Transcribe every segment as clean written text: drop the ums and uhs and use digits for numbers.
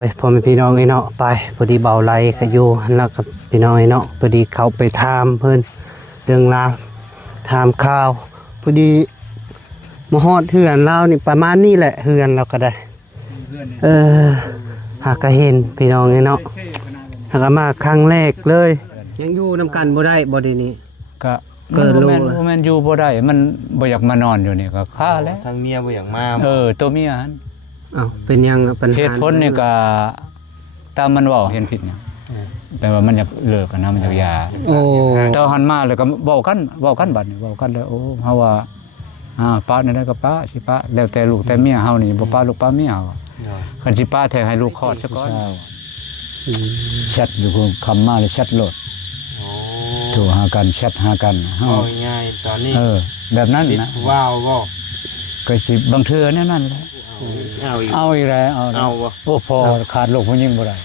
ไปพอมีพี่น้องไอ้เนาะไปพอดีเบาไหลก็อยู่แล้วกับพี่น้องไอ้เนาะพอดีเขาไปถามเพิ่นเรื่องราวถามข่าวพอดีมาฮอดเฮือนเรานี่ประมาณนี้แหละเฮือนเราก็ได้หากก็เห็นพี่น้องไอ้เนาะหากมาครั้งแรกเลยยังอยู่นำกันบ่ได้บ่ดีนี้ก็เกิดรู้บ่แม่นอยู่บ่ได้มันบ่อยากมานอนอยู่นี่ก็ค่าแล้วทางเมียบ่อยากมาตัวเมียหั่นอ้าวเป็นยังปัญหาเหตุผลนี่ก็ตามมันเว้าเห็นผิดหยังแปลว่ามันอยากเลิกกันนะมันอยากหย่าโอ้แต่หันมาแล้วก็เว้ากันบัดนี้เว้ากันแล้วโอ้เฮาว่าป้านี่ได้ก็ป้าสิป้าแล้วแต่ลูกแต่เมียเฮานี่บ่ป้าลูกป้าเมียคันสิป้าแท้ให้ลูกคลอดซะก่อนแชทอยู่คำมาเลยแชทโลดโทรหากันแชทหากันเฮาง่ายตอนนี้แบบนั้นนะว้าวบ่ก็สิบางเทื่อนั่นแหละเอาอีกแล้วเอาบ่โอ้พอขาดลูกผู้หญิงบ่ได้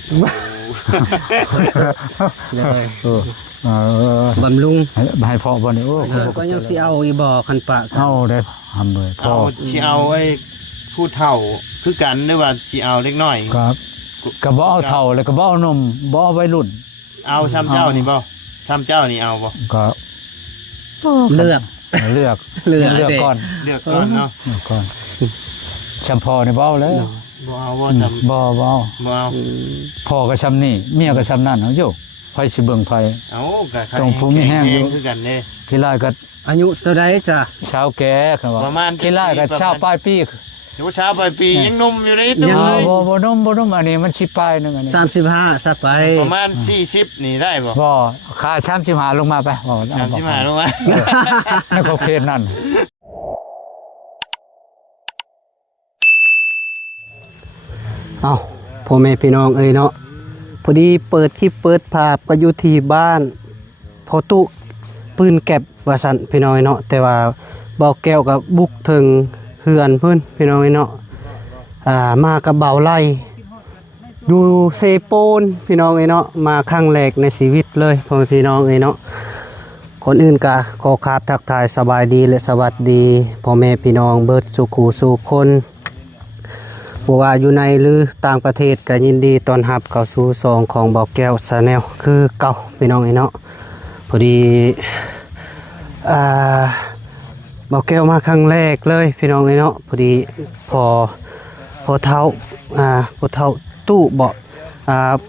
บำรุงให้พ่อบ่นี่โอ้ก็ยังสิเอาอีบ่คันปะเอาได้ทำเลยพ่อสิเอาไอ้ผู้เฒ่าคือกันหรือว่าสิเอาเล็กน้อยครับก็บ่เอาเฒ่าแล้วก็บ่เอานมบ่เอาวัยรุ่นเอาซ้ำเจ้านี่บ่ซ้ำเจ้านี่เอาบ่ก็เลือกก่อนเนาะก่อนจำพอในเบ้าแล้วบ่เอาบ่จำบ่เอาพ่อก็ชำนี่เมียก็ชำนั่นเอาอยู่ไฟสิเบิ่งไฟตรงภูมิแห้งคือกันเด้ขี้ลายก็อายุเท่าใดจ้ะชาวแก่คือว่าขี้ลายก็ชาวปลายปีอยู่ชาวปลายปียังหนุ่มอยู่ในตัวบ่นมอันนี้มันสิปลายนึงอันนี้35ซะไปประมาณ40นี่ได้บ่ค่า35ลงมาไป35ลงมาในขอบเขตนั่นเอาพ่อแม่พี่น้องเนาะพอดีเปิดคลิปเปิดภาพก็อยู่ที่บ้านพอตุปืนแก็บว่าซั่นพี่น้องเนาะแต่ว่าเบาแก้วกับบุกถึงเฮือนเพิ่นพี่น้องเนาะมากับเบาไล่อยู่เซโปนพี่น้องเนาะมาครั้งแรกในชีวิตเลยพ่อแม่พี่น้องเนาะคนอื่นก็ขอครับทักทายสบายดีและสวัสดีพ่อแม่พี่น้องเบิดสุขูสู่คนบ่ว่าอยู่ในหรือต่างประเทศก็ยินดีต้อนรับเข้าสู่ซองของเบาแก้วชาแนลคือเก่าพี่น้องเนาะพอดีเบาแก้วมาครั้งแรกเลยพี่น้องเนาะพอดีพอเท่าตู้เบา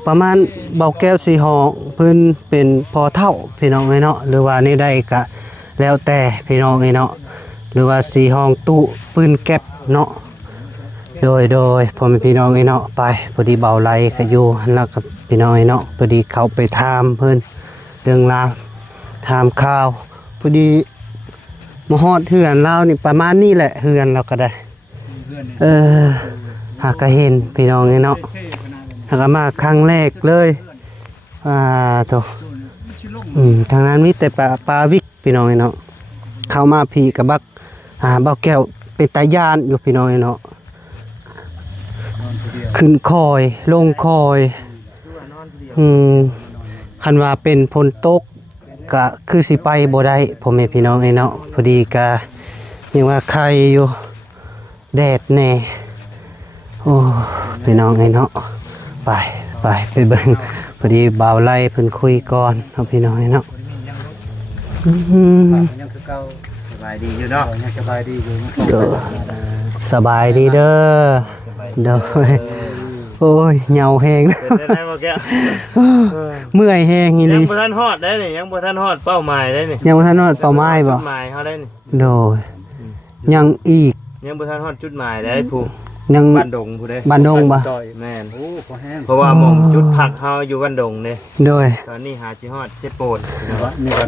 ประมาณเบาแก้วสีห้องเพิ่นเป็นพอเท่าพี่น้องเนาะหรือว่านี่ได้ก็แล้วแต่พี่น้องเนาะหรือว่าสีห้องตู้ปืนแก็บเนาะโดยพอมีพี่น้องเนาะไปพอดีเบาไหลก็อยู่แล้วกับพี่น้องเนาะพอดีเขาไปถามเพิ่นเรื่องราวถามข่าวพอดีมาฮอดเฮือนเรานี่ประมาณนี้แหละเฮือนเราก็ได้หากก็เห็นพี่น้องเนาะหากมาครั้งแรกเลยทางนั้นมีแต่ปลาวิกพี่น้องเนาะเข้ามาพี่กับบักเบาแก้วเป็นตาย่านอยู่พี่น้องเนาะขึ้นคอยลงคอยคันว่าเป็นพลตกก็คือสิไปบ่ได้พ่อแม่พี่น้องเนาะพอดีกะยังว่าใครอยู่แดดแน่โอ้พี่น้องเนาะไปเบิ่งพอดีบ่าวไล่เพิ่นคุยก่อนเอาพี่น้องเนาะยังคือเก่าสบายดีอยู่เนาะยังสบายดีอยู่สบายดีเด้อโอ้ยเหงาแห้งเมื่อยแห้งอีหลียังบ่ทันฮอดได้นี่ยังบ่ทันฮอดเป้าหมายได้นี่ยังบ่ทันฮอดเป้าหมายบ่จุดหมายเฮาได้นี่โดยยังอีกยังบ่ทันฮอดจุดหมายได้ผู้ยังบ้านดงผู้ใดบ้านดงบ่แม่นเพราะว่าหม่องจุดพักเฮาอยู่บ้านดงเด้โดยตอนนี้หาสิฮอดเซโปน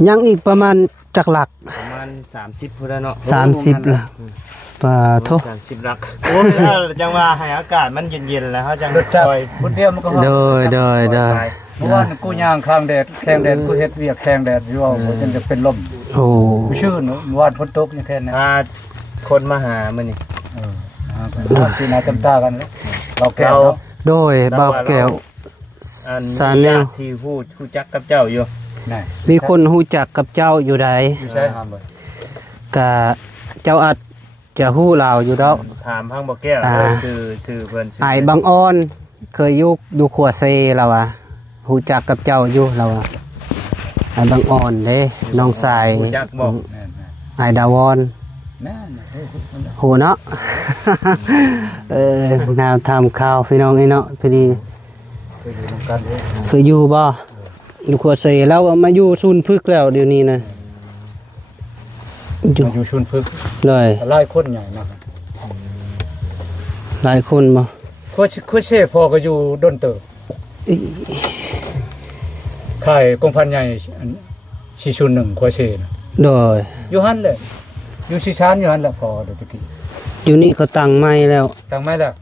ยังอีกประมาณจักหลักประมาณ30พุ่นเนาะ30ล่ะป่าโท30หลักโอ้ยจังว่าให้อากาศมันเย็นๆแล้วเฮาจังคอยพุ่นเดียวมันก็โดยเมื่อวานกูย่างข้างแดดแข้งแดดกูเฮ็ดเวียกแข้งแดดอยู่ว่าจนจะเป็นลมโอ้ชื่นเมื่อวานฝนตกนี่แท้นะคนมาหามื้อนี้ที่นาจำตากันแล้วเราแก้วโดยเบาแก้วซาแนลที่ฮู้จักกับเจ้าอยู่มีคนฮู้จักกับเจ้าอยู่ใดอยู่ใช่ห้ามบ่กะเจ้าอาจจะฮู้ลาวอยู่ดอกถามพังบ่แก้วชื่อเพิ่นไอ้บางอ้อน เคยอยู่ขัวเซแล้วอ่ะฮู้จักกับเจ้าอยู่แล้วอ่ะอันบางอ่อนเด้น้องชาย รู้จักบอก ไอดาวอน แน่น โหเนาะ นาวทำข้าวพี่น้องนี่เนาะพอดี เคยอยู่นำกันเด้ เคยอยู่บ่อยู่ขัวเซแล้วมาอยู่ศูนย์พึกแล้วเดี๋ยวนี้นะอยู่ อยู่ชุนพึก เลย หลายคนใหญ่มาก หลายคนบ่ โคเช่พ่อก็อยู่ดนเติบค่ายกองพันใหญ่ชิชุน1โคเช่นะ โดย อยู่หั่นเลยอยู่ชิชานอยู่หั่นแหละพ่อเดี๋ยวตะกี้ อยู่นี่เขาตั้งไม้แล้ว ตั้งไม้แล้ว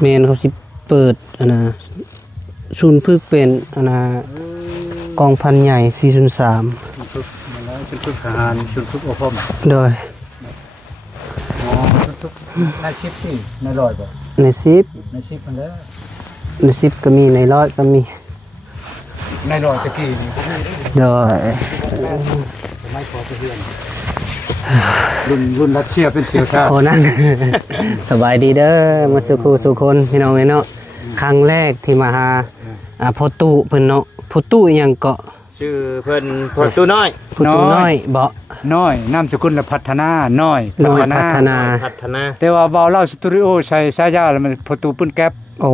แมนเขาสิเปิดอันนะศูนย์พึกเป็นอันนะกองพันใหญ่403 ชุนพึกมาแล้วชุนพึกทหารชุนพึกโอพม โดย อ๋อชุนพึกนายชิปนี่นายร้อยบ่ ในซิป นายชิปมันแล้ว ในซิปก็มีในร้อยก็มี นายร้อยตะกี้นี่บ่มี โดย ไม่พอเพื่อนรุ่นรัสเซียเป็นเสียวชา โคนั่น สบายดีเด้อมาสุขุสุคนพี่น้องเนาะครั้งแรกที่มาหาพ่อตู้เพิ่นเนาะพ่อตู้อิหยังเกาะ ชื่อเพิ่นพอตู้น้อย พ่อตู้น้อยเบาะ น้อยนามสกุลพัฒนาน้อย น้อยพัฒนา พัฒนา แต่ว่าเบาเล่าสตูดิโอใช้สายาแล้วมันประตูปืนแก๊ป โอ้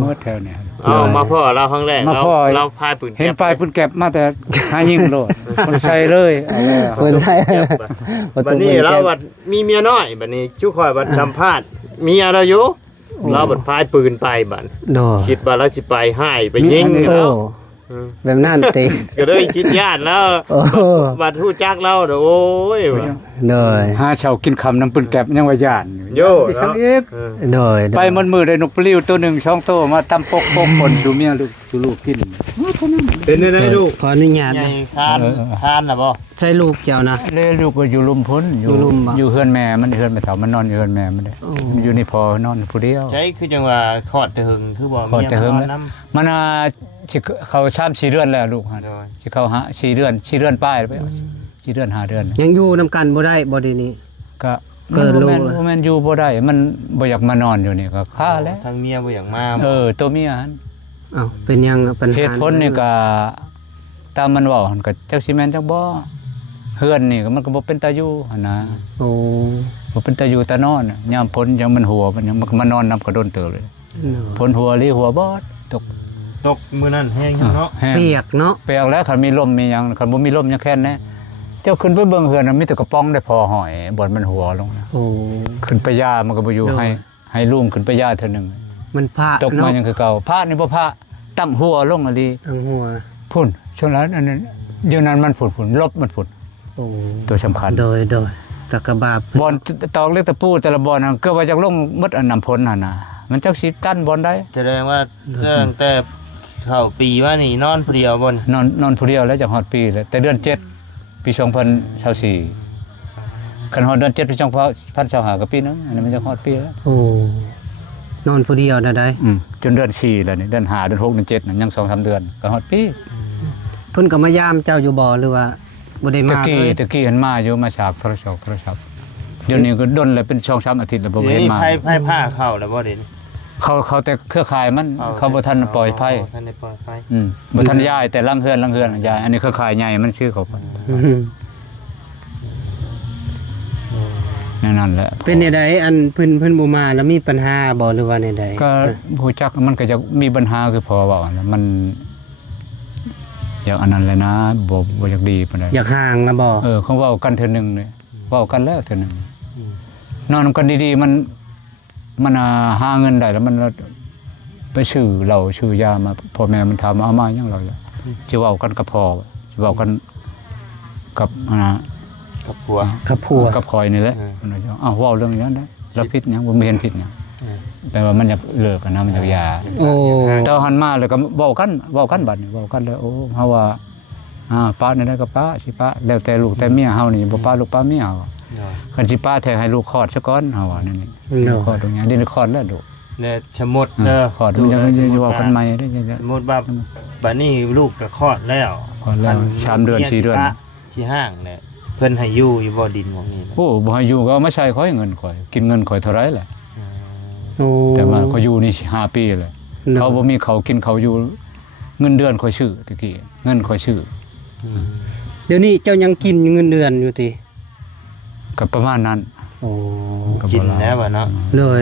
เมื่อแถวเนี่ย เอามาพ่อเราครั้งแรก มาพ่อ เราพายปืน เห็นปลายปืนแก๊ปมาแต่หายิงโลดคนใส่เลยเอาแล้ว เพิ่นใช่พ่อ บัด ตู้ นี้ เพิ่น เรา แก้ บัดมีเมียน้อยบัดนี้ชุกคอยบัดสัมภาษณ์เมียเราอยู่เราบัดพายปืนไปบัด โดย คิดว่าเราสิไปให้ไปยิง โอ้ แล้ว แบบนั้นติ ก็เลยคิดญาติแล้ว โอ้ บัดฮู้จักเราเด้อโอ้ยว่ะ โดย หาเชาวกินคำน้ำปืนแก๊ปยังว่าย่าน โย่ ไปสัง เนาะ เอก เออ โดย ไปมันมือได้นกปลิวตัว1 2ตัวมาตำปกคนดูเมียลูกกิน เป็นได้ลูก ขออนุญาต ใหญ่ นะ คานคานน่ะบ่ ใช่ลูกเจ้านะ เลยลูกก็อยู่ลุมพ้น อยู่ลุมบ่ อยู่เฮือนแม่มันเฮือนไปเฒ่ามันนอนอยู่เฮือนแม่มันเด้ โอ้ อยู่นี่พอนอนผู้เดียว ใช่คือจังว่าคลอดแต่หึงคือบ่ คลอดแต่หึง เมีย แล้ว มานำ มันสิเขาชาม4 เดือนแล้วลูกฮะ โดย สิเขาหา4 เดือน4 เดือนป้ายไป4 เดือน5 เดือน ยังอยู่นํกันบ่ได้บ่เดี๋ยวนี้ ก็ เกิดลูก บ่แม่นอยู่บ่ได้มันบ่อยากมานอนอยู่นี่ก็ฆ่าแล้ว ทางเมียบ่อยากมา ตัวเมียหั่น อ้าวเป็นยังปัญหา เหตุผลนี่ก็ตามมันเว้าหั่นก็จักสิแม่นจักบ่เฮือนนี่ก็มันก็บ่เป็นตาอยู่หั่นนะ โอ้ บ่เป็นตาอยู่ตานอนยามพ้นยังมันหัวมันยังมันก็มานอนนำกระโดนเติบเลยพ้นหัวลีหัวบอดตก ตกมื้อนั้นแห้งเนาะ แห้ง เปียกเนาะ เปียกแล้วคันมีลมมีหยังคันบ่มีลมยังแค่นแน่เจ้าขึ้นไปเบิ่งเฮือนน่ะมีแต่กระป๋องได้พอหอยบ่อนมันหัวลงนะ โอ้ ขึ้นไปย่ามันก็บ่อยู่ โดย ให้ลุงขึ้นไปย่าเทื่อหนึง มันพระ ตกมา เนาะ ยังคือเก่าพระนี่บ่พระตั้งหัวลงอะลี ทั้งหัว พุ่นช่วงนั้นอันนั้นเดี๋ยวนั้นมันพุ่นลบมันพุ่น โอ้ ตัวสำคัญ โดยกะกะบาบ บ่อนตอกเล็กตะปูแต่ละบ่อนน่ะก็ว่าจักลงหมดอันน้ำพ้นนั่นน่ะมันจักสิตันบ่อนได้ แสดงว่าตั้งแต่เข้าปีว่านี่นอนผู้เดียวบ่น นอนผู้เดียวแล้วจากฮอดปีเลยแต่เดือน7ปี2024คันฮอดเดือน7ปี2025ก็ปีนึงอันนี้มันจะฮอดปีแล้ว โอ้นอนผู้เดียวนะได้ จนเดือน4แล้วนี่เดือน5เดือน6เดือน7นั่นยัง 2-3 เดือนก็ฮอดปี เพิ่นก็มายามเจ้าอยู่บ่หรือว่าบ่ได้ ตะ มา กี้ เลย ตะกี้เห็นมาอยู่มาฉากโทรศัพท์เดี๋ยวนี้ก็ดนแล้วเป็น2-3อาทิตย์แล้วบ่เห็น นี่ มา ไผผ้าเข้าแล้วบ่เด่น เขาแต่เครือข่ายมันเขาบ่ทันปล่อยไผ ท่านได้ปล่อยไผ บ่ทันย้ายแต่ลังเฮือนย้ายอันนี้เครือข่ายใหญ่มันชื่อเขานั่นแหละ เป็นไดอันเพิ่นบ่มาแล้วมีปัญหาบ่หรือว่าใดๆ ก็ผู้จักมันก็จะมีปัญหาคือพอเว้านะมันอย่างอันนั้นเลยนะบ่อยากดีปานใด อยากห่างนะบ่ เขาเว้ากันเทื่อนึงเลยเว้ากันแล้วเทื่อนึงนอนกันดีๆมันหาเงินได้แล้วมันไปซื้อเหล้าซื้อยามาพ่อแม่มันถามเอามาหยังเราสิเว้ากันกับพ่อสิเว้ากันกับกับผัว กับผัว กับคอยนี่แหละมันว่าอ้าวเว้าเรื่องนี้ได้เราผิดหยังบ่เห็นผิดหยังแต่ว่ามันอยากเลิกกันนะมันอยากหย่า โอ้ แต่หันมาแล้วก็เว้ากันบัดนี้เว้ากันแล้วโอ้เฮาว่าป้านี่ได้ก็ป้าสิป้าแล้วแต่ลูกแต่เมียเฮานี่บ่ป้าลูกป้าเมียคันสิป้าแท้ให้ลูกคลอดซะก่อนเฮาว่านั่นนี่คลอดตรงนี้ดินคลอดแล้วลูก เนี่ยสมมุติเด้อ คลอดมันจะเว้ากันใหม่ได้จัง สมมุติว่าบัดนี้ลูกก็คลอดแล้ว คลอดแล้ว3 เดือน4 เดือน สิห้างเนี่ยเพิ่นให้อยู่บ่ดินของนี่นะ โอ้บ่ให้อยู่ก็เอามาใช้ข่อยเงินข่อยกินเงินข่อยเท่าไรแหละ โอ้ แต่ว่าข่อยอยู่นี่5 ปีแล้ว เนาะ เขาบ่มีเขากินเขาอยู่เงินเดือนค่อยชื่อตะกี้เงินค่อยชื่อ เดี๋ยวนี้เจ้ายังกินเงินเดือนอยู่ติ ก็ประมาณนั้น โอ้ กินแล้วบ่เนาะ เลย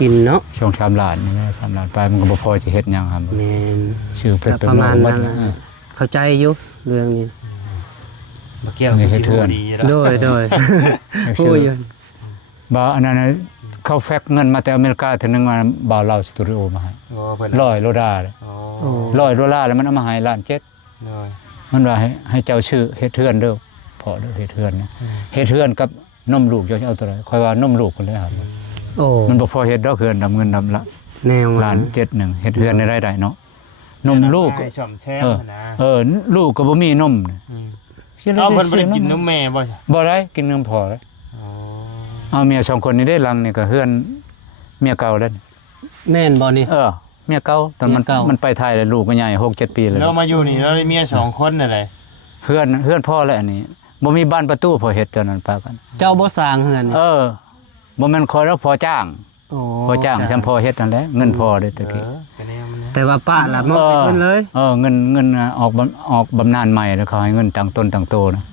กินเนาะ ช่วง3ล้านนี่แหละ3ล้านไปมันก็บ่พอจะเฮ็ดหยังครับ แม่น ชื่อเพิ่นเป็น ประมาณ หมด นั้น นะ เข้าใจอยู่เรื่องนี้ บ่เกี่ยวกับสิบ่ดีอยู่แล้ว โดยโอ้ย บ่อันนั้นน่ะเขาแฟกเงินมาแต่อเมริกาเทื่อนึงมาบ่าวเราสตูดิโอมาให้ โอ้เพิ่น $100เลย โอ้ โอ้ $100แล้วมันเอามาให้ล้าน7 โดย มันว่าให้เจ้าชื่อเฮ็ดเทือนเด้อพอเด้อเฮ็ดเทือนนะเฮ็ดเทือนกับนมลูกเจ้าสิเอาตัวใดค่อยว่านมลูกพุ่นเลยครับ โอ้ มันบ่พอเฮ็ดดอกเฮือนดำเงินดำละ แนว ล้าน7นึงเฮ็ดเทือนได้ได้เนาะนมลูก ให้ช่อมแช่มนะ ลูกก็บ่มีนม เอาเพิ่นบ่ได้กินนมแม่บ่จ้ะ บ่ได้กินนมพ่อเลย อ๋อ เอาเมีย2คนนี้ได้หลังนี่ก็เฮือนเมียเก่าแล้วนี่ แม่นบ่นี่ เมียเก่าตอนมัน เมียเก่ามั มันไปไทยแล้วลูกก็ใหญ่6-7 ปีแล้ว เรามาอยู่นี่เราได้เมีย2คนนั่นแหละ เฮือนพ่อแล้วอันนี้บ่มีบ้านประตูพอเฮ็ดตอนนั้นปากัน เจ้าบ่สร้างเฮือนนี่ บ่แม่นคอยแล้วพอจ้าง โอ้ พอจ้างฉันพอเฮ็ดนั่นแหละเงินพอเด้ตะกี้ ก็แนวมันนะ แต่ว่าป้าล่ะมอบให้เพิ่นเลย เงินออกบำนาญใหม่แล้วเขาให้เงินตั้งต้นตั้งโตนะ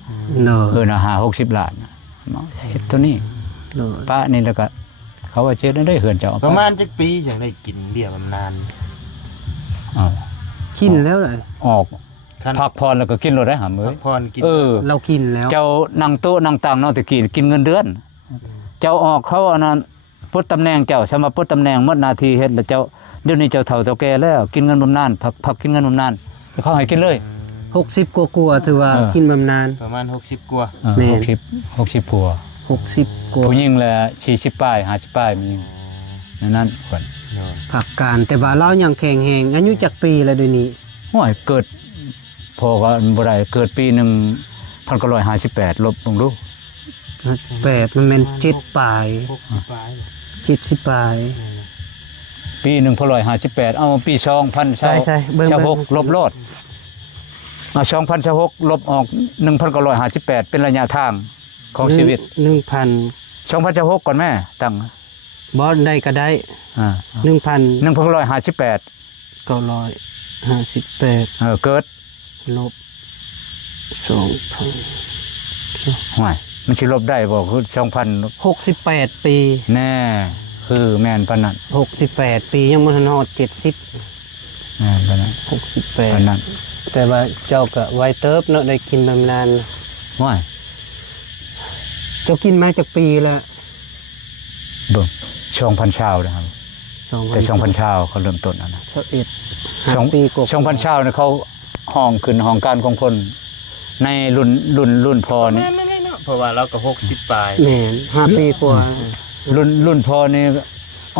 เนาะ น่ะ50-60 ล้านนะมาเฮ็ดตัวนี้ เนาะ ป้านี่แล้วก็เขาว่าเจ็ดได้เฮือนเจ้า ประมาณจักปีจังได้กินเบี้ยบำนาญ อ้าว กินแล้วเลย ออก คัน พักพรแล้วก็กินรถได้หามื้อ พักพรกิน เรากินแล้ว เจ้านั่งโต๊ะนั่งตังเนาะตะกี้กินเงินเดือน เจ้าออกเขาอันนั้นปลดตำแหน่งเจ้าสมาปลดตำแหน่งหมดหน้าที่เฮ็ดแล้วเจ้าเดี๋ยวนี้เจ้าเฒ่าเจ้าแก่แล้วกินเงินบำนาญพักกินเงินบำนาญเขาให้กินเลย 60กว่าๆถือว่ากินบำนาญ ประมาณ60กว่า แม่น 60ผัว 60กว่า ผู้หญิงละ40ป้าย50ป้ายมีนั่นก่อน เนาะ ผักการแต่ว่าเรายังแข็งแรงอายุจักปีแล้วเดี๋ยวนี้ โอ้ยเกิดพอก็บ่ได้เกิดปีหนึง1958ลบลงดู 8มันแม่น7ปลาย 60ปลาย 70ปลาย ปี1958เอาปี2000 ใช่ๆเบิ่ง 26ลบโลด2026ลบออก1958เป็นระยะทางของชีวิต 1,000 2026ก่อนแม่ตั้ง บ่ได้ก็ได้ 1,958 1958 เกิด ลบ2,000 ห่วยมันสิลบได้บ่คือ2000 68 ปี แน่คือแม่นปานนั้น 68 ปียังบ่ทันฮอด70 แม่นปานนั้นปานนั้น 68แต่ว่าเจ้าก็ไวเติบเนาะได้กินบำนาญ ห่วย เจ้ากินมาจากปีละ เบิ่ง2,000ชาวนะครับแต่2,000ชาวเขาเริ่มต้นนะ 21 5ปีกว่า 2,000ชาวเนี่ยเขาห้องขึ้นห้องการของคนในรุ่นพอนี่ แม่นๆเนาะเพราะว่าเราก็60ปลาย แม่น5ปีกว่า รุ่นพอนี่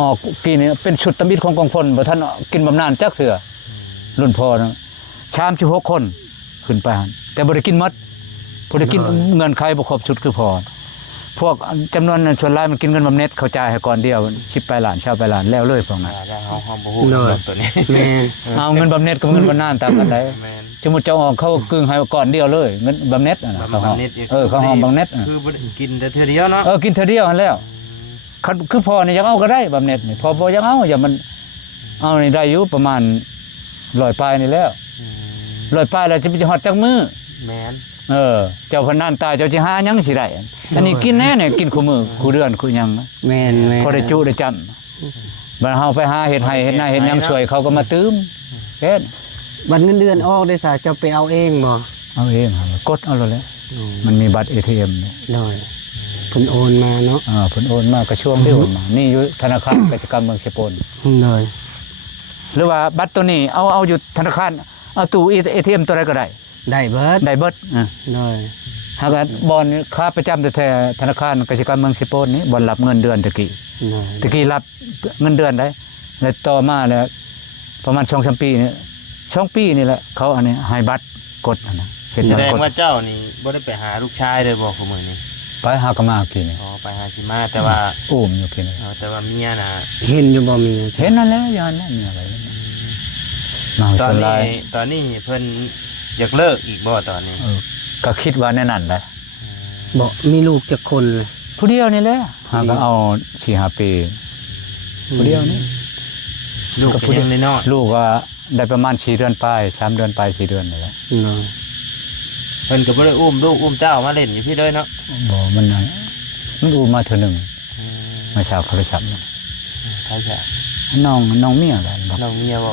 ออกปีนี้เป็นชุดตำบิดของกองพลบ่ทันกินบำนาญจักเทื่อรุ่นพอนะ36คนขึ้นไปหั่นแต่บ่ได้กินหมดบ่ได้กินเงินใครบ่ครบชุดคือพอพวกจำนวนส่วนหลายมันกินเงินบำเหน็จเขาจ่ายให้ก่อนเดียว10ไปล้าน20ไปล้านแล้วเลยพวกนั้น ได้เฮาบ่ฮู้เรื่องตัวนี้ แม่น เอาเงินบำเหน็จกับเงินบำนาญต่างกันได้ แม่น สมมุติเจ้าออกเขากึ่งให้ก่อนเดียวเลยเงินบำเหน็จน่ะเขาห้อง บำเหน็จอีก เขาห้องบำเหน็จ คือบ่ได้กินแต่เทื่อเดียวเนาะ กินเท่าเดียวหั่นแล้วคือพอนี่ยังเอาก็ได้บำเหน็จนี่พอบ่ยังเอาอย่ามันเอานี่ได้อยู่ประมาณ100ปลายนี่แล้ว100ปลายแล้วจะไปฮอดจักมื้อ แม่น เจ้าพนันตายเจ้าสิหาหยังสิได้อันนี้กินแน่เนี่ยกินคู่มื้อคู่เดือนคู่หยัง แม่น พอได้จุได้จันบัดเฮาไปหาเฮ็ดให้เฮ็ดนาเฮ็ดหยังสวยเขาก็มาตื้มเฮ็ด บัตรเงินเดือนออกได้ซะเจ้าไปเอาเองบ่ เอาเองกดเอาเลยแหละมันมีบัตร ATM นี่ ได้เพิ่นโอนมาเนาะ เพิ่นโอนมากระช่วงที่โอนมานี่อยู่ธนาคารกิจการเมืองสกล ได้ หรือว่าบัตรตัวนี้เอาอยู่ธนาคารเอาตู้ ATM ตัวใดก็ได้ ได้เบิด ได้เบิด ได้ หากบอนค้าประจำแต่ธนาคารกิจการเมืองสกลนี้บ่รับเงินเดือนตะกี้รับเงินเดือนได้แล้วต่อมาแล้วประมาณ 2-3 ปีนี่2 ปีนี่แหละเขาอันนี้ให้บัตรกดนะเฮ็ด แส บัต ด รง กด ว่าเจ้านี่บ่ได้ไปหาลูกชายเลยบ่คุมื้อนี้ ไปหากนมากินนี่ อ๋อไปหาสิมาแต่ว่า อุ้มอยู่กินนี่ แต่ว่าเมียน่ะ เห็นอยู่บ่มี เห็นนั่นแหละยานนั่นนี่อะไรนั่นน่ะมา ตอน สลา นี้ ย ตอนนี้เพิ่นอยากเลิกอีกบ่ตอนนี้ ก็คิดว่าแน่นั่นแหละ บ่มีลูกจักคนเลย ผู้เดียวนี่แหละหาก็เอา4-5 ปีผู้เดียวนี่ ลูกก็ยังน้อย ลูกก็ได้ประมาณ4เดือนปลาย3เดือนปลาย4เดือนนี่แหละ เนาะ ๆเพิ่นก็บ่ได้อุ้มลูกอุ้มเต้ามาเล่นอยู่พี่เลยเนาะ บ่มันดูมาเทื่อหนึงมาชาวโทรศัพท์ ใช่จ้ะ น้องเมียแหละบัก น้องเมียบ่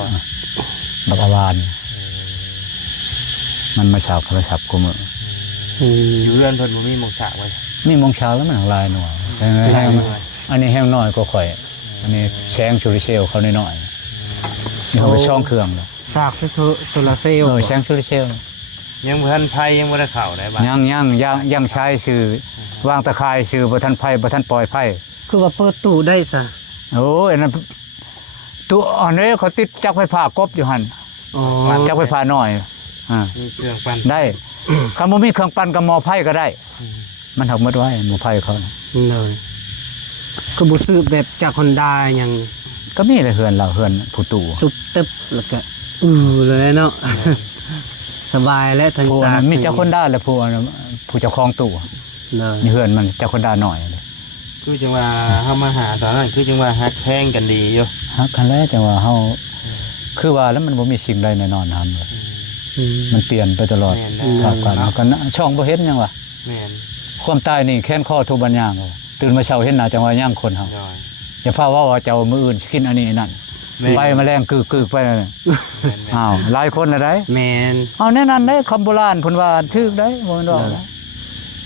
บักอาวานมันมาชาวโทรศัพท์กูมื้อ อยู่เรือนเพิ่นบ่มีหมองฉากไว้ มีมงเช้าแล้วมันหลายหน่อยแต่แห้งอันนี้แห้งน้อยก็ข่อยอันนี้แสงโซลาร์เซลล์เขาน้อยๆนี่เขาไปช่องเครื่องแล้ว ซากโซลาร์เซลล์ แสงโซลาร์เซลล์ ยังบ่ทันไผยังบ่ได้เข้าได้บ่า ยังใช้ชื่อวางตะข่ายชื่อบ่ทันไผบ่ทันปล่อยไผ คือว่าเปิดตู้ได้ซะ โอ้ยนั่นตัวอันนี้เขาติดจักรไฟฟ้ากบอยู่หั่น อ๋อ จักรไฟฟ้าน้อยมีเครื่องปั่น ได้คันบ่มีเครื่องปั่นกับหม้อไฟก็ได้ มันหักหมดไว้หม้อไฟเขาน่ะ เลยคือบ่ซื้อแบบจาก Honda หยัง ก็มีเลยเฮือนเราเฮือนผู้ตู่ ซุปตึบแล้วก็เลยเนาะ สบายและทัน ผู้ ตา นั้นมีเจ้าคนได้แล้วผู้อันนั้นผู้เจ้าของตู่ เลย นี่เฮือนมันเจ้าคนได้หน่อยเลย คือจังว่าเฮามาหาตอนนั้นคือจังว่าฮักแพงกันดีอยู่ ฮักคันแรกจังว่าเฮาคือว่าแล้วมันบ่มีสิ่งใดแน่นอนทำเลย มันเปลี่ยนไปตลอด แม่น ครับ นะ กันช่องบ่เห็นหยังวะ แม่น ความตายนี่แค้นข้อทุบบัญญังตื่นมาเช้าเห็นหน้าจังว่าย่างคนเฮา ย่อย อย่าพาว่าเจ้ามื้ออื่นสิกินอันนี้อันนั่น แม่น ไปแมลงกึกๆไปนั่นน่ะ แม่น อ้าวหลายคนน่ะได้ แมน เอาแน่นั้นได้คำโบราณเพิ่นว่าถูกได้บ่แม่นว่า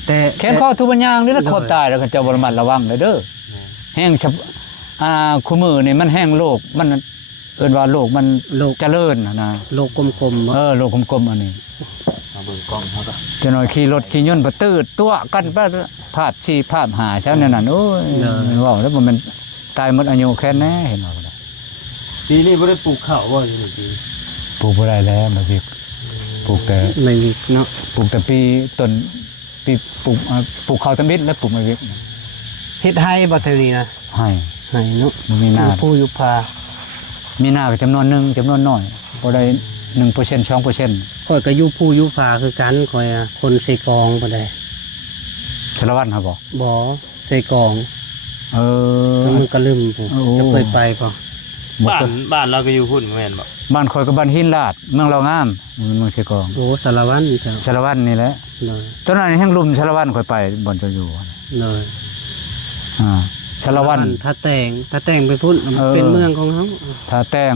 แต่ แค้นข้อทุบบัญญังนี่นะความตายแล้วก็เจ้าบ่ระมัดระวังเด้อแห้งคู่มือนี่มันแห้งโลกมันเอิ้นว่าโลกมัน โลก เจริญนะ โลกกลมๆบ่ โลกกลมๆอันนี้ มาเบิ่งกล้องเฮาก็ จะหน่อยขี่รถขี่ยนต์บ่ตืดตัวกันไปภาพชีภาพหาเช้านั่นน่ะโอ้ยเว้าแล้วมันตายหมดอายุแค่แน่เห็นบ่ล่ะ ปีนี้บ่ได้ปลูกข้าวบ่อยู่นี่ปี ปลูกบ่ได้แล้วมาพี่ปลูกแต่ ไม่มีเนาะ ปีต้นปีปลูกข้าวตะมิดแล้วปลูกไม่วิก เฮ็ดให้บ่เท่านี้นะ ให้ ให้เนาะ มันมีหน้า ผู้ยุพา มีหน้าก็จำนวนหนึงจำนวนน้อยบ่ได้ 1% 2% ข่อยก็อยู่ผู้ยุพาคือกันข่อยอะคนใส่กองบ่ได้ สารวัตรครับบ่ บ่ใส่กอง เออ แล้วมันก็ลืมผู้ โอ้ จะเคยไปบ่ บ้านเราก็อยู่พุ่นแม่นบ่ บ้านข่อยก็บ้านหินลาดเมืองเรางามเมืองเสกอง โอ้สารวัตรจ้ะ สารวัตรนี่แหละ เลย ตอนนั้นแห่งลุมสารวัตรข่อยไปบ่อนเจะอยู่ เลย สารวัตร ถ้าแต่งไปพุ่นมันเป็นเมืองของเฮา ถ้าแต่ง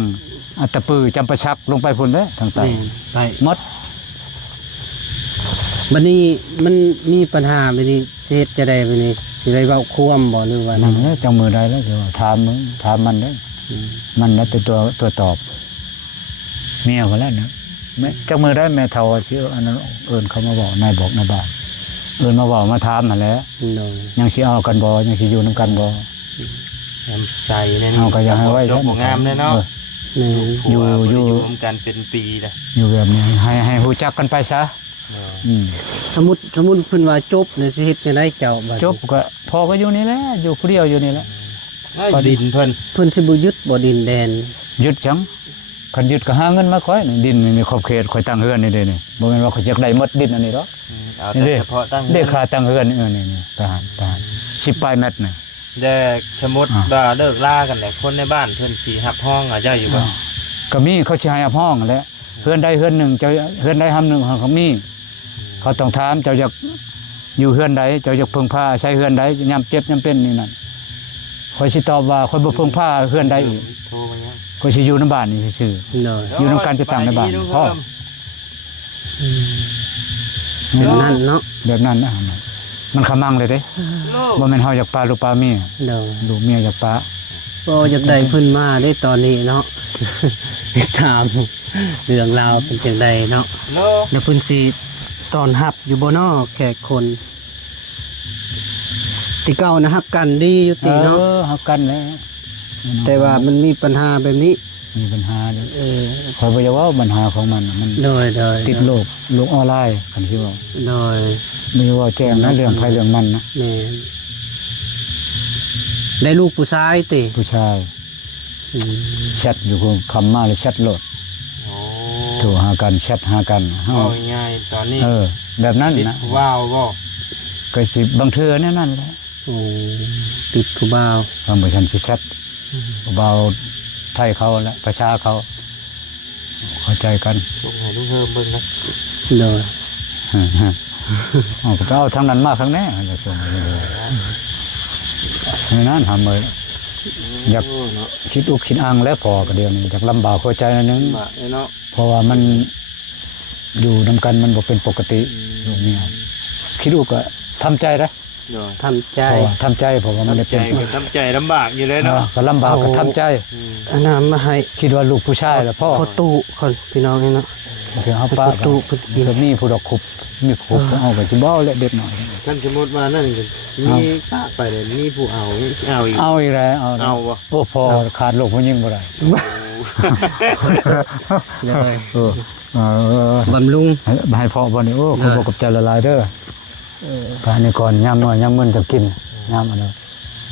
อัตตปือจำประชักลงไปพุ่นเด้ทางใต้ แม่นไป หมด บัดนี้มันมีปัญหาบัดนี้สิเฮ็ดจะได้บัดนี้สิได้เว้าควมบ่หรือว่า นั่ นั่ น น แหละจังมือใดแล้วเดี๋ยวถามมึงถามมันเด้ มันน่ะเป็นตัวตอบเมียเขาแล้วนะแม่จังมือได้แม่เฒ่าชื่ออันนั้นเอิ้นเขามาบอกนายบอกนายบ้านเอิ้นมาบอกมาถามมาแหล้ว เลย ยังสิเอากันบ่ยังสิอยู่นํกันบ่ น้ำใจเนี่ย เอาก็ยังให้ไว้ จบงามเลยเนาะ แม่น อยู่ อยู่ร่วมกันเป็นปีเลย อยู่แบบนี้ให้ฮู้จักกันไปซะอืม สมมุติเพิ่นว่าจบเนี่ยสิเฮ็ดจังไดเจ้าบัดนี้ จบก็พอก็อยู่นี่แหละอยู่ผู้เดียวอยู่นี่แหละ ก็ดินเพิ่น เพิ่นสิบ่ยึดบ่ดินแดน หยุดจังคันหยุดก็หาเงินมาค่อยนี่ดินนี่ขอบเขตค่อยตั้งเฮือนนี่เด้นี่บ่แม่นว่าเขาอยากได้หมดดินอันนี้ดอก เอาแต่เฉพาะตั้ง ได้ค่าตั้งเฮือนนี่ทหาร10ปลายเม็ดนี่ แต่สมมุติว่าเลิกล่ากันแหละคนในบ้านเพิ่นสิรับห้องอ่ะเจ้าอยู่บ่ ก็มีเขาสิให้อห้องแหล้วเฮือนใดเฮือนหนึ่งเจ้าเฮือนใดหำหนึ่งเขามีเขาต้องถามเจ้าอยากอยู่เฮือนใดเจ้าอยากพึ่งพาใช้เฮือนใดยามเจ็บยามเป็นนี่นั่นข่อยสิตอบว่าข่อยบ่พึ่งพาเฮือนใดอีก โทรมายัง ข่อยสิอยู่ในบ้านนี่ซื่อ เลย อยู่นำกันจะตั้งในบ้านพ่อ แบบนั้นเนาะ แบบนั้นนะมันขมังเลยเด้ โลก บ่แม่นเฮาอยากปลาลูกปลาเมีย เด้อ ลูกเมียอยากปลา บ่อยากได้เพิ่นมาได้ตอนนี้เนาะ ถามเรื่องราวเป็นจังไดเนาะ โลก แล้วเพิ่นสิต้อนรับอยู่บ่เนาะแขกคนที่เก่านะฮักกันดีอยู่ติเนาะ ฮักกันแล้ว แต่ว่ามันมีปัญหาแบบนี้ มีปัญหาเด้อ เออ ข่อยบ่อยากเว้าปัญหาของมันมัน โดย ติดโลกออนไลน์คันสิว่า โดย มีว่าแจ้งนะเรื่องใครเรื่องมันนะ แม่นได้ลูกผู้ชายติ ผู้ชาย อืม แชทอยู่กับคำมาเลยแชทโหลด โอ้ โทรหากันแชทหากันเฮา เอาง่ายๆตอนนี้ แบบนั้น ติด นะ ว้าวบ่ ก็สิบางเทื่อเนี่ยนั่นแหละ โอ้ติดผู้บ่าว บางบ่ทันสิแชทเบา ไทยเขาและประชาเขาเข้าใจกัน ลูกให้ลูกเฮิมเบิ่งนะ โดย เอาก็ไปเอาทั้งนั้นมาทั้งแน่อยากส่งในนั้นทำเลยอยากคิดอุกคิดอังและพอก็เดียวนี้อยากลำบากหัวใจนิดนึง บาเนาะ เพราะว่ามันอยู่นำกันมันบ่เป็นปกติลูกเมียคิดอุกก็ทำใจนะ เนาะ ทำใจ เพราะว่าทำใจเพราะว่ามันได้ ใจ เป็น ก็ทำใจลำบากอยู่เลยเนาะ ก็ลำบากก็ทำใจ อันนั้นมาให้ คิดว่าลูกผู้ชายแล้วพ่อ พอตู้คนพี่น้องนี่เนาะ คือเฮาป้า ประตูเพิ่นกิน ก็มีผู้ดอกขุบมีขุบเอาไปสิบ่เอาและเด็ดหน่อย ท่านสมมติว่านั่นก็มีปากไปเลยมีผู้เอาอีก เอาอีกแล้วเอา เอาบ่ โอ้พอขาดลูกผู้หญิงบ่ได้ เลย เออเออบ ำรุง ให้พ่อบ่นี่โอ้ขอบอกกับใจละลายเด้อพานี่ก่อนยามน้อยยามมื้อจะกินยามอันนั้น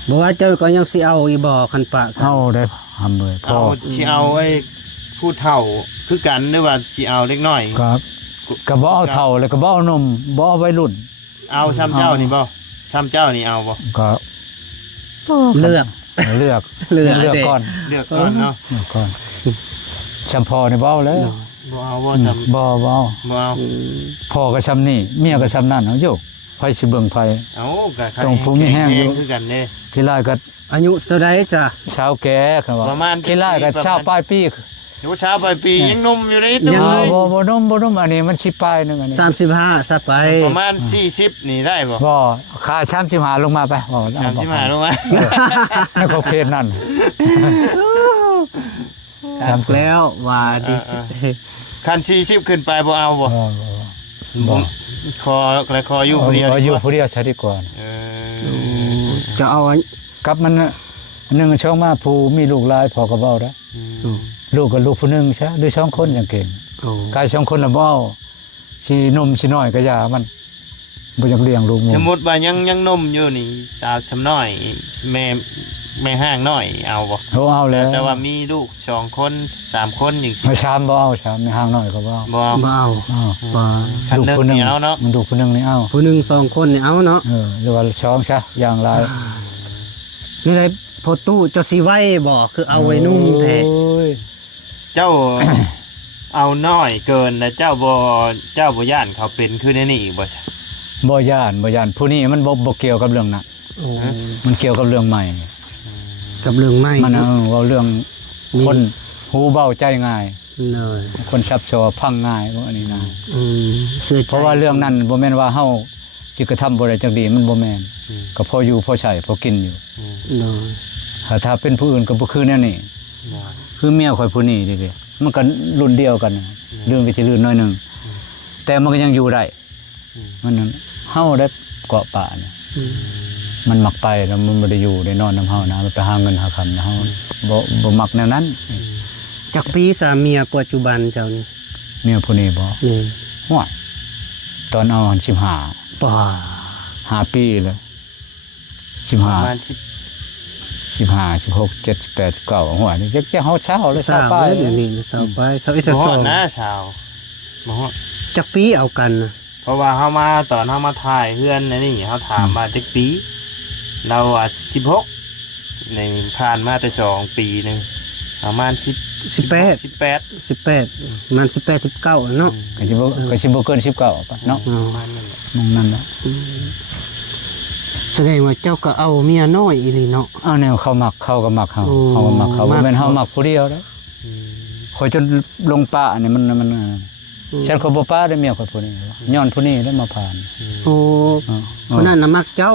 บอกว่าเจ้าก็ยังสิเอาอีบ่คันปะกัน เอาได้ทำเลยพ่อ เอาสิเอาไอ้ผู้เฒ่าคือกันหรือว่าสิเอาเล็กน้อย ครับก็บ่เอาเท่าเลยก็บ่เอานมบ่เอาวัยรุ่น เอาซ้ำเจ้านี่บ่ซ้ำเจ้านี่เอาบ่ ก็ เลือก เลือก เลือก เลือกก่อน เลือกก่อนเนาะ เลือกก่อนชัมพอนี่บ่เอาแล้ว บ่เอาบ่ซ้ำ บ่เอา บ่เอา พ่อก็ช้ำนี่เมียก็ช้ำนั่นเอาอยู่ไผสิเบิ่งไผ เอาก็ใคร ต้องผู้มีแห้งอยู่ คือกันเด้ ที่ไล่ก็ อายุเท่าใดจ้ะ ชาวแก่คือว่า ประมาณ ที่ไล่ก็ชาวปลายปี เดี๋ยวเช้าไปปียังหนุ่มอยู่เลยตัว อ่า เลย บ่นมอันนี้มันสิปลายหนึงอันนี้ 35ซะไป ประมาณ40นี่ได้บ่ บ่ค่าช้ำสิหาลงมาไปบ่ 35ลงมา ในขอบเขตนั่น ครับแล้วว่าดิ คัน40ขึ้นไปบ่เอาบ่ บ่ คอและคออยู่ผู้เดียว อยู่ผู้เดียวใช้ดีกว่า เออ จะเอาอัน กับมันหนึ่งช่องมาผู้มีลูกหลายพอก็เว้าได้ลูกกับลูกผู้หนึงใช่หรือช่องคนอย่างเก่ง โอ้ กายช่องคนละเว้าสินมสิน้อยก็อย่ามันบ่อยากเลี้ยงลูกหมู่ สมมุติว่ายังนมอยู่นี่สาวชำน้อยแม่ห้างน้อยเอาบ่ เอาแล้ว แต่ว่ามีลูก2คน3คนอย่างสิ มาชามบ่เอาชามในห้างน้อยก็บ่เอา บ่เอา บ่เอา อ้าว บ่ คันหนึงนี่เอาเนาะ มันดูผู้หนึงนี่เอา ผู้หนึง2คนนี่เอาเนาะ หรือว่าช่องซะอย่างหลาย นี่ได้พอตู้เจ้าสิไว้บ่คือเอาไว้นุ่งแท้ โอ้ย เจ้า เอาน้อยเกินแล้วเจ้าบ่ย่านเขาเป็นคือในนี่อีกบ่ใช่ บ่ย่านผู้นี้มันบ่เกี่ยวกับเรื่องนั้น โอ้ มันเกี่ยวกับเรื่องใหม่ กับเรื่องใหม่ มันเว้าเรื่อง มี คนหูเบาใจง่าย เลย คนชับชอพังง่ายว่าอันนี้นะ เชื่อใจ เพราะว่าเรื่องนั้นบ่แม่นว่าเฮาสิกระทำบ่ได้จังดีมันบ่แม่นก็พออยู่พอใช้พอกินอยู่ เลย ถ้าเป็นผู้อื่นก็บ่คือแนวนี้คือเมียข่อยผู้นี้ดิมันก็รุ่นเดียวกันนะเรื่องก็สิลื่นน้อยหนึงแต่มันก็ยังอยู่ได้มันนั่นเฮาได้เกาะป่าเนี่ยมันมักไปแล้วมันบ่ได้อยู่ได้นอนนํเฮานะมันไปหาเงินหาคำนะเฮาบ่มักแนวนั้น จักปีสามีปัจจุบันเจ้านี่ เมียผู้นี้บ่ นี่ ฮ้วยตอนเอา15 ป่า 5 ปีเลย ประมาณ 15 16 17 18 9หัวนี่จะเฮาเช้าเลย สา เช้าว ไป แล้วนี่สาวไปสาวอีก 10 สา บ่ ว ฮอดนะชาวบ่ฮอด จักปีเอากันนะ เพราะว่าเฮามาตอนเฮามาถ่ายเฮือนอันนี่เฮาถามว่าจักปีเราอ่ะ16ในผ่านมาแต่2ปีนึงประมาณ18 18มัน18 19เนาะ ก็สิบ่เกิน19ป่ะเนาะ อ๋อ ประมาณนั้นแหละ มองนั่นแหละ แสดงว่าเจ้าก็เอาเมียน้อยอีหลีเนาะ เอาแนวเขามักเขาก็มักเฮา โอ้ เฮาก็มักเขา มั บ่ ก แม่นเฮามักผู้เดียวเด้ข่อยจนลงป่านี่มันฉันก็บ่ป้าได้เมียข่อยผู้นี้ย้อนผู้นี้ได้มาผ่าน โอ้คนนั้นน่ะมักเจ้า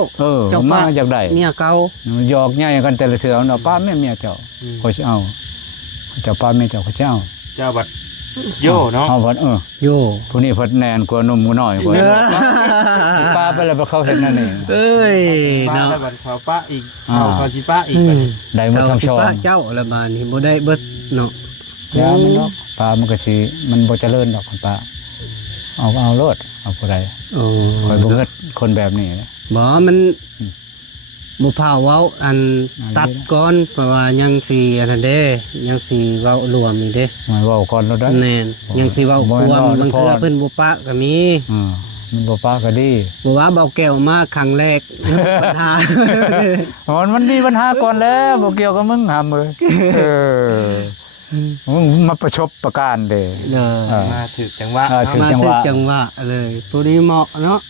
เจ้า มา ป้า จากใด เมียเก่า หยอกใหญ่กันแต่ละเทื่อเนาะป้าแม่เมียเจ้าข่อยสิเอาเจ้าป้าแม่เจ้าข่อยสิเอา เจ้าบัดโยเนาะ เฮาว่าโย ผู้นี้เพิ่นแน่นกว่านมกูน้อยกว่าป้าไปแล้วบ่เขาเห็นนั่นนี่ เอ้ย ป้า เนาะ แล้วบัดเขาป้าอีก อ่า เขาสิป้าอีกบัดนี้ ได้หมดทั้ง สิ ช่อง ป้าเจ้าละบาดนี้บ่ได้เบิดเนาะ ยามันเนาะปลามันก็สิมันบ่เจริญดอกของปลาเอาโลดเอาผู้ใด โอ้ คอยบ่เฮ็ดคนแบบนี้นะ บ่มันบ่พาเว้าอัน อันนี้ ตัดก่อนเพราะว่ายังสิอันนั้นเด้ยังสิเว้ารวมนี่เด้ มันเว้าก่อนแล้วได้ แน่นยังสิเว้า บ่ ร แม่น วม เว้า บางเทื่อ ก่อน เพิ่นบ่ปะก็มี อือ มันบ่ป้าก็ดี บอกว่าเบาแก้วมาครั้งแรกแล้วมีปัญหา มันมีปัญหาก่อนแล้วบ่เกี่ยวกับมึงหามเลยมึงมาประชบประการเด้ เด้อ มาถึกจังหวะ ถึง มา จังห ถึ วะ งจังหวะเลยตัวนี้เหมาะเนาะ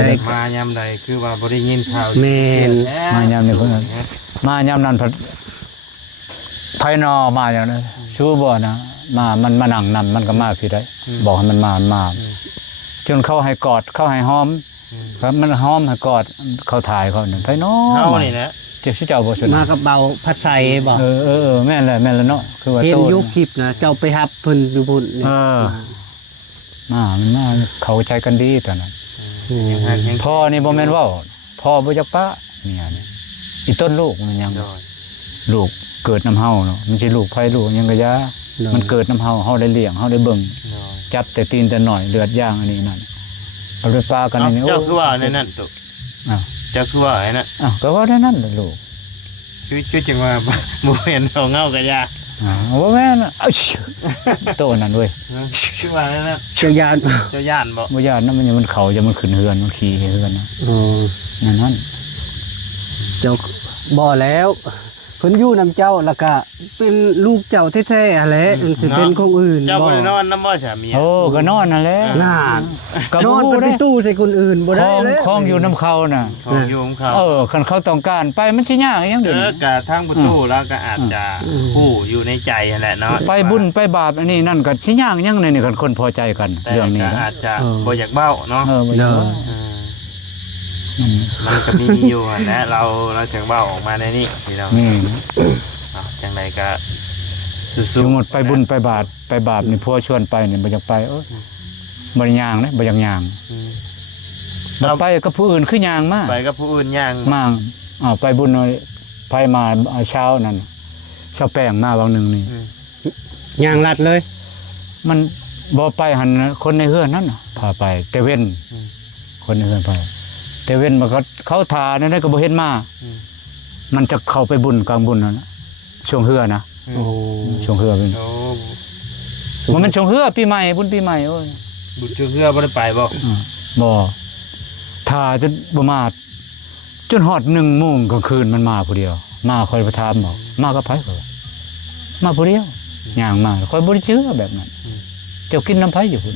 ได้ มายามใดคือว่าบ่ได้ยินข่าว แม่น มายามนี้เพิ่นมายามนั้นเพิ่นภายนอกมาอย่างนั้นชูบ่นะมันมานั่งนำมันก็มาพี่ได้บอกให้มันมาจนเขาให้กอดเขาให้หอมครับมันหอมให้กอดเขาถ่ายเขานั่นภายนอก เฮานี่แหละ เจ้าชื่อเจ้าบ่ชน มากับเบาพัดใสบ่ แม่นแหละเนาะคือว่า เห็น โต ยุคคลิปนะเจ้าไปฮับเพิ่นอยู่พุ่นนี่ มันมาเขาใจกันดีตอนนั้น ยังหันยัง พ่อนี่บ่แม่นเว้าพ่อบ่จักปะเนี่ยนี่อีต้นลูกมันยัง โดย ลูกเกิดน้ำเฮาเนาะมันสิลูกไผลูกยังกะยามันเกิดน้ำเฮาได้เลี้ยงเฮาได้เบิ่ง โดย จับแต่ตีนแต่หน่อยเลือดย่างอันนี้นั่นเอาไปปลากันนี่ เจ้าคือว่าในนั้นตุ อ้าว เจ้าคือว่าไอ้นั่น ก็ว่าได้นั่นแหละลูก คือจังว่าบ่เห็นเอาเงากะยา ว่าแม่นเอ้ยโตนั่นเว้ย คือว่าในนั้น เจ้ายาน เจ้าย่านบ่ บ่ย่านนั้นมันเขาจะมันขึ้นเฮือนมันขี่เฮือนนะ อ๋อ นั่น เจ้าบ่แล้วเพิ่นอยู่นำเจ้าแล้วก็เป็นลูกเจ้าแท้ๆแหละสิเป็นของอื่น เจ้า บ่ บ่ได้นอนนำบ่สามี โอ้ก็นอนนั่นแหละ น่า ก็ น บ่ อน รู้ เป็น เด้ ตู้ใส่คนอื่นบ่ได้เลย ของอยู่น้ำเขาน่ะ ของอยู่ของเขา คันเขาต้องการไปมันสิยากอีหยังเดี๋ยวนี้ กะทางประตูแล้วก็อาจจะคู่อยู่ในใจนั่นแหละเนาะ ไปบุญไปบาปอันนี้นั่นก็สิยากอีหยังนี่คันคนพอใจกัน แต่ เรื่องนี้ ก็ นะ อาจจะบ่อยากเบ้าเนาะ บ่อยากว่า มันก็มีอยู่หั่นแหละเราเสียงเบ้าออกมาในนี้พี่น้อง นี่ จังไดก็ สมมุติไปบุญไปบาปนี่พัวชวนไปนี่บ่อยากไปโอ้ยบ่ได้ย่างนะบ่อยากย่างบ่ไปกับผู้อื่นคือย่างมา ไปกับผู้อื่นย่าง มาไปบุญไปมาเช้านั่นเช้าแป้งมาบางหนึงนี่ ย่างลัดเลย มันบ่ไปหันคนในเฮือนนั่นน่ะพาไปแต่เว้นคนในเฮือนไปแต่เว้นมันก็เขาทานั่นก็บ่เห็นมามันจะเข้าไปบุญกลางบุญนั่นน่ะช่วงเฮือนะ โอ้ ช่วงเฮือเป็น โอ้ มันช่วงเฮือปีใหม่บุญปีใหม่โอ้ย บุญชื่อเพื่อบ่ได้ไปบ่ บ่ทาจนบ่มาจนฮอด1 โมงกลางคืนมันมาผู้เดียว มาคอยไปถามบอกมากับไผก็มาผู้เดียวย่างมาคอยบ่ได้เชื่อแบบนั้นเจ้ากินน้ำไผอยู่พุ่น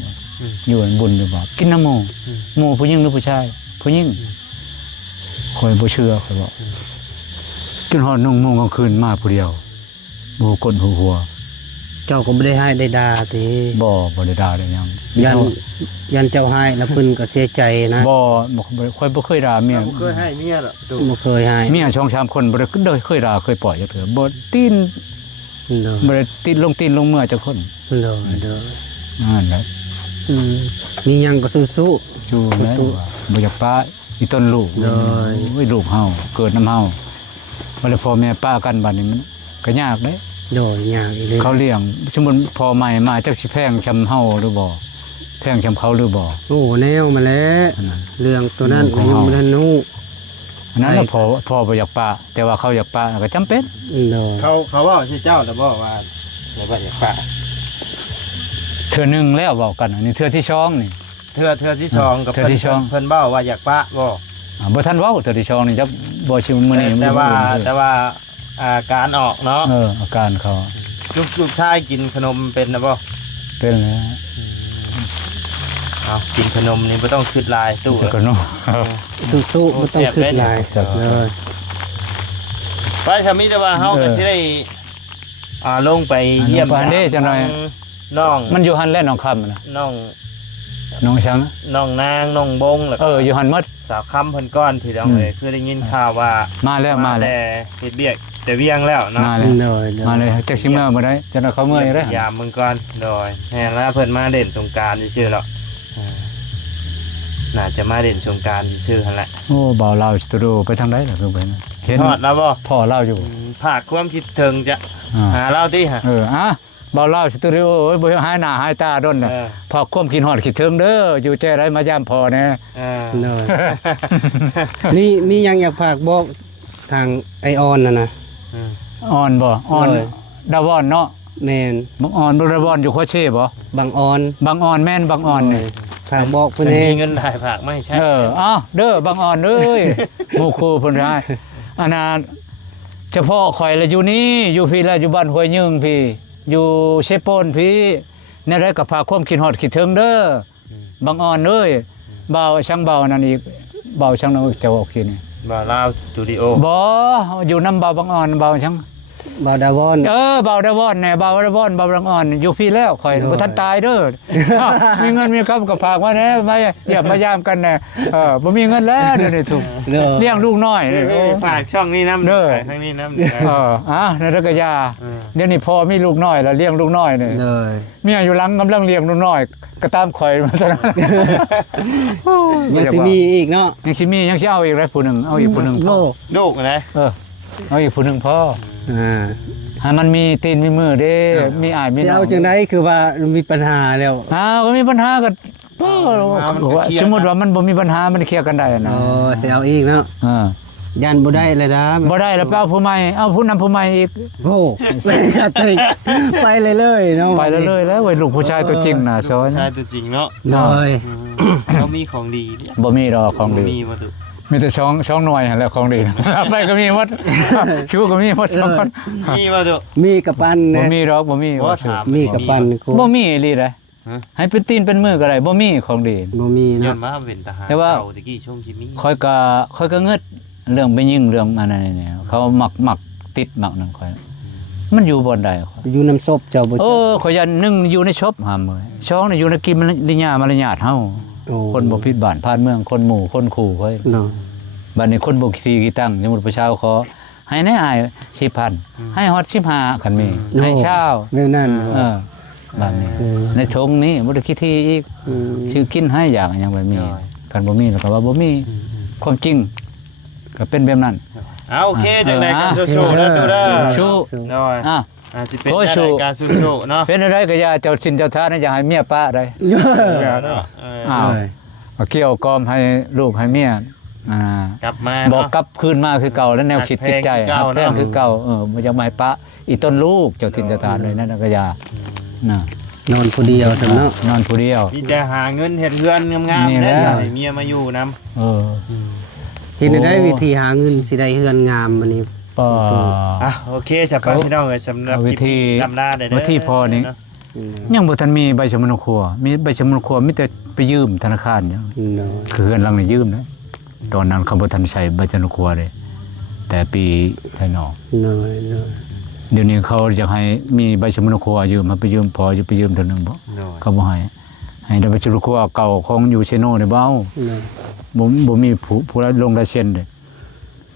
อยู่บุญอยู่บ่กินน้ำหมู่ผู้หญิงหรือผู้ชายผู้หญิงคอยบ่เชื่อคอยบอกจนฮอด1 โมงกลางคืนมาผู้เดียวบ่กดหัว เจ้าก็บ่ได้ให้ได้ด่าติ บ่ได้ด่าได้หยัง ยันเจ้าให้แล้วเพิ่นก็เสียใจนะ บ่ค่อยบ่เคยด่าเมีย บ่เคยให้เมียหรอกตู่ บ่เคยให้ เมีย2-3คนบ่ได้เคยด่าเคยปล่อยจักเทื่อบ่ตีน เด้อ บ่ได้ตีนลงเมื่อจักคน เด้อเด้อ นั่นแหละ มีหยังก็สู้ จูแล้วบ่อยากป้าอีต้นลูก เลย โอ้ยลูกเฮาเกิดน้ำเฮาบ่ได้พ่อแม่ป้ากันบัดนี้มันก็ยากเด้ โดยยากอีเลย เขาเลี้ยงสมมุติพ่อใหม่มาจักสิแพงชำเฮาหรือบ่แพงชำเขาหรือบ่ โอ้แนวมาแล้วเรื่องตัวนั้น ของ ยัง เฮา บ่ทันรู้ อันนั้นน่ะพ่อบ่อยากป้าแต่ว่าเขาอยากป้าก็จำเป็น โดย เขาเว้าสิเจ้าแล้วบ่ว่าอย่าบ่อยากป้า เทื่อหนึงแล้วเว้ากันอันนี้เทื่อที่2นี่ เทื่อที่สองกับ เทื่อที่สอง เพิ่นเบ้าว่าอยากป้าบ่ บ่ทันเว้าเทื่อที่2นี่จะบ่สิมื้อนี้ แต่ว่าการออกเนาะ อาการเขา ลูกชายกินขนมเป็นนะบ่ เป็นแล้ว เอากินขนมนี่บ่ต้องคิดลายตู้ ก็เนาะ สู้ๆบ่ต้องคิดหลาย ครับ เลย ไปสามีแต่ว่าเฮาก็สิได้ลงไปเยี่ยม ไปเด้จังหน่อย น้อง มันอยู่หันแหละน้องคำนะ น้อง น้องช้าง น้องนางน้องบงแล้วก็ อยู่หันหมด สาวคำเพิ่นก้อนพี่น้องเลยคือได้ยินข่าวว่า มาแล้ว แต่เฮ็ดเบียกแต่เวียงแล้วเนาะ มาแล้ว โดยโด มาเลยจักสิเมื่อบ่ได้จังเขาเมื่อยได้ ยามมึงก่อนโดยแม่นแล้วเพิ่นมาเด่นสงกรานต์ซื่อๆแล้วน่าจะมาเด่นสงกรานต์ซื่อๆหั่นแหละ โอ้บ่าวลาวสตูดิโอไปทางใดล่ะคือไปนะเห็น ทอดแล้วบ่ พ่อเล่าอยู่ ภาคความคิดถึงจะ อ่า หาเล่าติฮะ บ่าวลาวสตูดิโอโอ้ยบ่หายหน้าหายตาดนน่ะ เออ พอความคิดฮอดคิดถึงเด้ออยู่ใจไรมายามพ่อแน่ โดยนี่มีหยังอยากฝากบอกทางไอออนน่ะนะ อ่อนบ่อ่อน เลย ดาวอนเนาะ แม่น บางอ่อนบริวารอยู่โคเช่บ่ บางออน บางอ่อนแม่นบางอ่อนนี่ ฝากบอกเพิ่น เพิ่น เอ มี ง เงินถ่ายผักไม่ใช่ อ้าวเด้อบางอ่อนเอ้ย หมู่ครูเพิ่นได้อันนั้นเฉพาะข่อยละอยู่นี่อยู่พี่ละอยู่บ้านห้วยยึงพี่ อยู่เชโปนพี่ในได้ก็พาความคิดฮอดคิดถึงเด้อบางอ่อนเอ้ยเบาช่างเบานั่นอีกเบาช่างนั่นอีกเจ้าโอเคนี่ บ่ลาวสตูดิโอ บ่อยู่นำเบาบางอ่อนเบาช่าง บาวดาวอน เบาดาวอนแน่เบาดาวอนเบาบางอ่อนอยู่พี่แล้วข่อยบ่ทันตายเด้ออ้าวมีเงินมีคำก็ฝากมาแน่มาเยี่ยมมายามกันแน่บ่มีเงินแล้วเดี๋ยวนี้ถูก เด้อ เลี้ยงลูกน้อยนี่ ฝากช่องนี้น้ำ เด้อ ฝากทางนี้น้ำ ในรักยา เดี๋ยวนี้พอมีลูกน้อยแล้วเลี้ยงลูกน้อยนี่ เลย เมียอยู่หลังกำลังเลี้ยงลูกน้อยก็ตามข่อยมาซะนะ ยังสิมีอีกเนาะ ยังสิมียังสิเอาอีกแล้วผู้หนึงเอาอีกผู้หนึงพอ ลูกอะไร เอาอีกผู้หนึงพอ อ่า ให้มันมีตีนมีมือเด้มีอ้ายมี สิ น้อ เอา ง จังได๋คือว่ามีปัญหาแล้ว ก็มีปัญหาก็สมมุติว่ามันบ่มีปัญหามันเคลียร์กันได้นะ อ๋อสิเอาอีกเนาะยันบ่ได้เลยนะ บ่ได้แล้วไปเอาผู้ใหม่เอาผู้นำผู้ใหม่อีก โอ้ไปเลยเนาะ ไปเลยแล้วไว้ลูกผู้ชายตัวจริงน่ะสอน ชายตัวจริงเนาะ เลย เขามีของดี บ่มีดอกของดี มีมาตุ มีแต่ช่องหน่วยหั่นแหละของดีนะ ไปก็มีหมด ชูก็มีหมดสองคน มีมาตุ มีกับปัน บ่ นะ มีดอกบ่มี บ่ถาม มีกับปันกู บ่มีอีหลีเด้ให้เป็นตีนเป็นมือก็ได้บ่มีของดี บ่มี ย้อ เนาะ นมาเป็นทหาร แต่ว่า เก่าตะกี้ช่วงจิมมี่ ค่อยก็เงิดเรื่องไปยิงเรื่องอันนั้นนี่เขามักติดมักนั่นค่อยมันอยู่บ่อนใดค่อย อยู่น้ำซบเจ้าบ่ ข่อยยันหนึ่งอยู่ในชบหามเลยช่องนี่อยู่ในกิมลิญามารยาทเฮาคนบ่ผิดบ้านผ่านเมืองคนหมู่คนขู่ค่อย เนาะ บัดนี้คนบ่ขี้กี่ตั้งสมมุติประชาขอให้ในอ้าย 10,000 ให้ฮอด15คันมีให้เช้า แม่นั่น บัดนี้ในทงนี้บ่ได้คิดที่อีกชื่อกินให้อย่างหยังแบบนี้กันบ่มีแล้วก็ว่าบ่มีความจริงก็เป็นแบบนั้น โอเคจังได๋ก็สู้ๆนะตัวเด้อ สู้ น้อย อ่ะ สิเป็นรายการสู้ๆเนาะ เป็นอะไรก็อย่าเจ้าชินเจ้าท่านะอย่าให้เมียป้าได้ อ้าวเอาเกี่ยวกอมให้ลูกให้เมีย กลับมา บอกกลับคืนมาคือเก่าแล้วแนวคิดจิตใจหักแพงคือเก่าบ่จะมาให้ปะอีต้นลูกเจ้าถิ่นเจ้าทานเลยนั่นก็อย่าน่ะ นอนผู้เดียวซั่นเนาะ นอนผู้เดียว มีแต่หาเงินเฮ็ดเรือนงามๆได้ใส่เมียมาอยู่นำ เฮ็ดได้วิธีหาเงินสิได้เฮือนงามบัดนี้ ป้า โอเคสำหรับพี่น้องเอ้ยสำหรับ วิธี ลำลาได้เด้อ วิธีพอนี่ ยังบ่ทันมีใบสมุนครัวมีใบสมุนครัวมีแต่ไปยืมธนาคารอยู่ เนาะ คือเฮือนหลังนี่ยืมนะตอนนั้นเขาบ่ทันใช้ใบสมุนครัวเลยแต่ปีไทยนอก เนาะ เดี๋ยวนี้เขาอยากให้มีใบสมุนครัวยืมมาไปยืมพอจะไปยืมเท่านึงบ่เขาบ่ให้ได้ใบสมุนครัวเก่าของอยู่เชโนนี่บ่เอาบ่มีผู้ลงลายเซ็นเด้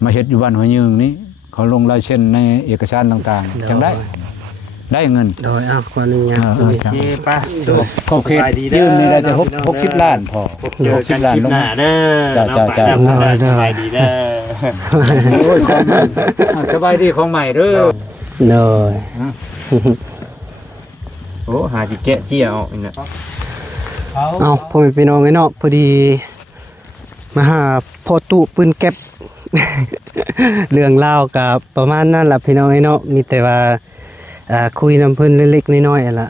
มาเฮ็ดอยู่บ้านหัวยึงนี่เขาลงลายเซ็นในเอกสารต่างๆจังได้เงิน โดยขออนุญาต โอเคป่ะ ขอบเขตยืมนี่ได้แต่60ล้านพอ เจอกัน 60ล้าน คลิป ลง หน้า มา เด้อ จ้า สบายดีเด้อ โอ้ยสบายดีของใหม่เด้อ โดย โอ้หาจิแกะเจี้ยออกนี่นะ เอาพ่อแม่พี่น้องไอ้เนาะพอดีมาหาพ่อตุปืนแก๊ป เรื่องเล่าวกับประมาณนั้นล่ะพี่น้องไอ้เนาะมีแต่ว่าคุยนำเพิ่นเล็กๆน้อยๆอ่ะล่ะ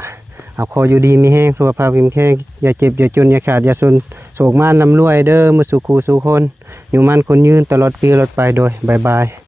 เอาขออยู่ดีมีแห้งสุขภาพเข้มแข็งอย่าเจ็บอย่าจนอย่าขาดอย่าสนโศกมานลำรวยเด้อมื้อสู่คู่สู่คนอยู่มันคนยืนตลอดปีตลอดไปโดยบ๊ายบาย